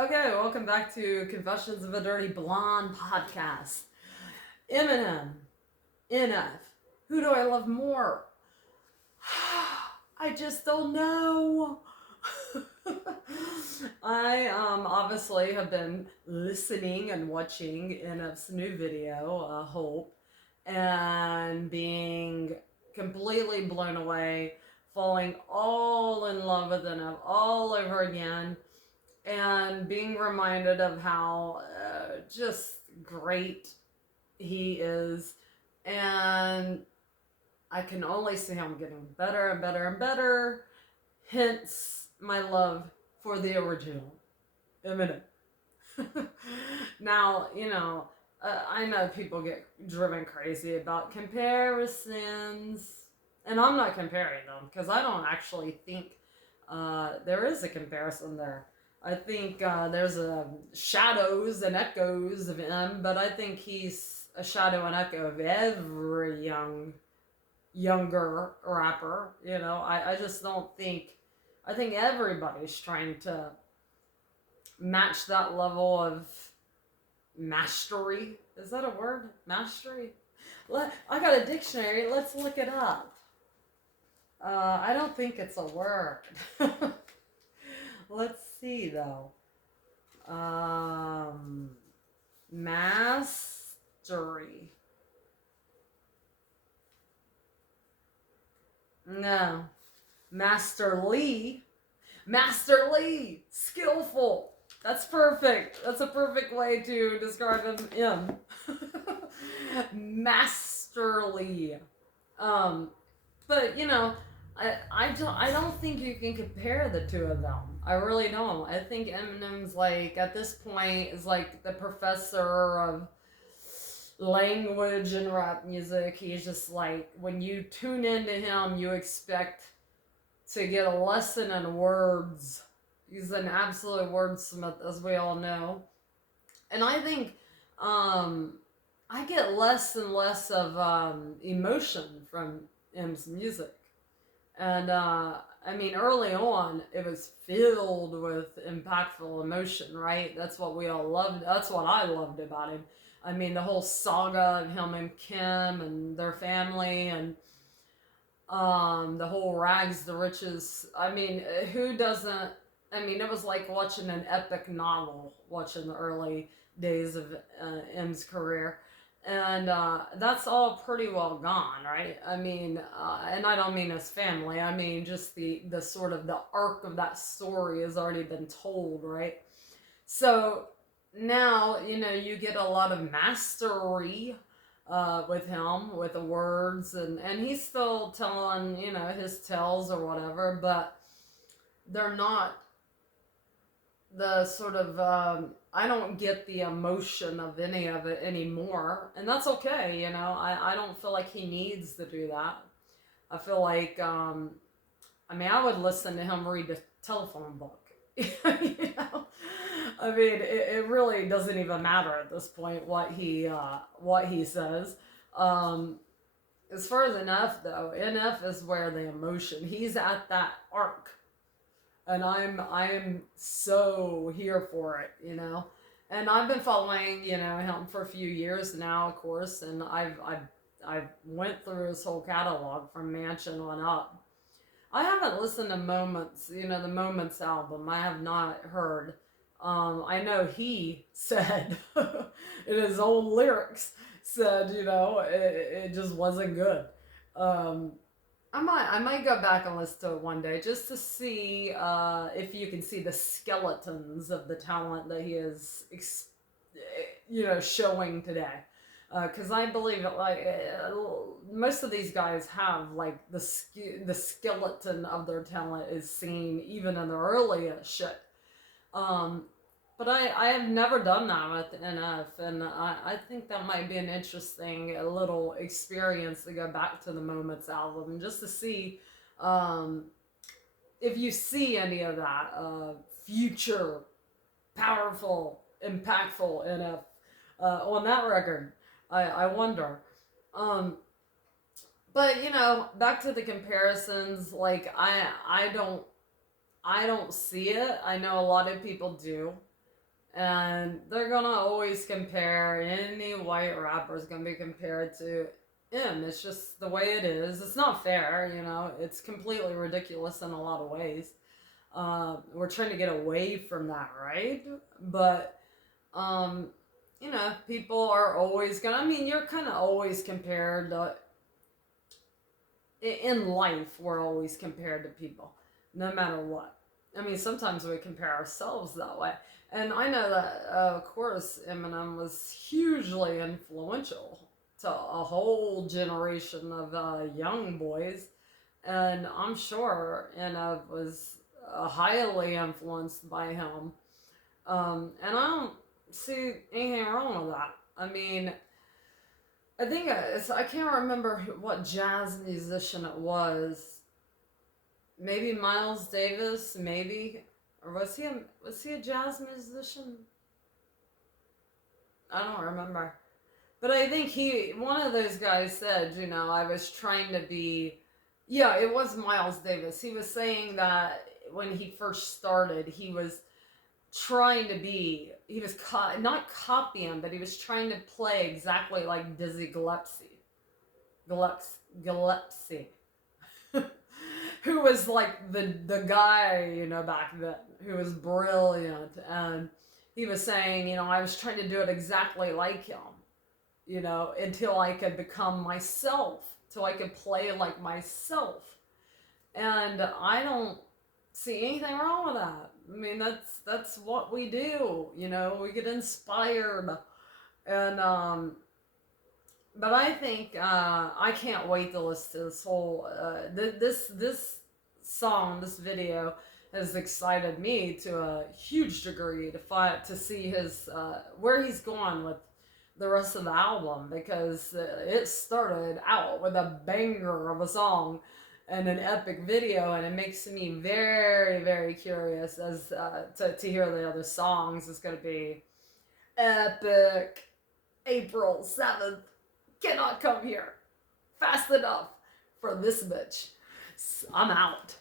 Okay, welcome back to Confessions of a Dirty Blonde podcast. Eminem, NF. Who do I love more? I just don't know. I obviously have been listening and watching NF's new video, Hope, and being completely blown away, falling all in love with NF all over again, and being reminded of how just great he is. And I can only see him getting better and better and better. Hence my love for the original Eminem. Now, I know people get driven crazy about comparisons, and I'm not comparing them because I don't actually think there is a comparison there. I think there's shadows and echoes of him, but I think he's a shadow and echo of every younger rapper. I just don't think. I think everybody's trying to match that level of mastery. Is that a word? Mastery? I got a dictionary. Let's look it up. I don't think it's a word. Let's see though. Mastery. No. Masterly. Masterly. Skillful. That's perfect. That's a perfect way to describe him. Masterly. But I don't think you can compare the two of them. I really don't. I think Eminem's like at this point is like the professor of language and rap music. He's just like when you tune into him, you expect to get a lesson in words. He's an absolute wordsmith, as we all know. And I think I get less and less of emotion from M's music. And I mean, early on, it was filled with impactful emotion, right? That's what we all loved. That's what I loved about him. I mean, the whole saga of him and Kim and their family, and the whole rags to riches. I mean, who doesn't? I mean, it was like watching an epic novel, watching the early days of M's career. And that's all pretty well gone, right? I mean, and I don't mean his family. I mean just the sort of the arc of that story has already been told, right? So now you get a lot of mastery with him, with the words, and he's still telling his tales or whatever, but they're not the sort of I don't get the emotion of any of it anymore, and that's okay. I don't feel like he needs to do that. I feel like I mean, I would listen to him read a telephone book. you know I mean, it really doesn't even matter at this point what he says. um as far as NF though, NF is where the emotion, he's at that arc, and I'm so here for it, And I've been following, him for a few years now, of course, and I've went through his whole catalog from Mansion on up. I haven't listened to Moments, the Moments album. I have not heard. I know he said in his own lyrics said, it just wasn't good. Um, I might go back and listen to it one day just to see if you can see the skeletons of the talent that he is, showing today. Because I believe like most of these guys have like the skeleton of their talent is seen even in the earliest shit. Um, but I have never done that with NF, and I think that might be an interesting little experience to go back to the Moments album just to see um, if you see any of that future, powerful, impactful NF on that record. I wonder. Um, but back to the comparisons. Like I don't see it. I know a lot of people do. And they're gonna always compare, any white rapper is gonna be compared to him. It's just the way it is. It's not fair, you know. It's completely ridiculous in a lot of ways. We're trying to get away from that, right? But um, you know, people are always gonna. I mean, you're kind of always compared to, in life. We're always compared to people, no matter what. I mean, sometimes we compare ourselves that way. And I know that, of course, Eminem was hugely influential to a whole generation of young boys. And I'm sure, was highly influenced by him. And I don't see anything wrong with that. I mean, I think I can't remember what jazz musician it was. Maybe Miles Davis, maybe, or was he a jazz musician? I don't remember. But I think one of those guys said, I was trying to be, yeah, it was Miles Davis. He was saying that when he first started, he was trying to be, he was not copying, but he was trying to play exactly like Dizzy Gillespie. Gillespie. Who was like the guy, back then, who was brilliant. And he was saying, I was trying to do it exactly like him, until I could become myself, till I could play like myself. And I don't see anything wrong with that. I mean, that's what we do, we get inspired. And but I think I can't wait to listen to this whole this song, this video has excited me to a huge degree to see his where he's going with the rest of the album, because it started out with a banger of a song and an epic video, and it makes me very, very curious as to hear the other songs. It's going to be epic. April 7th, cannot come here fast enough for this bitch. I'm out.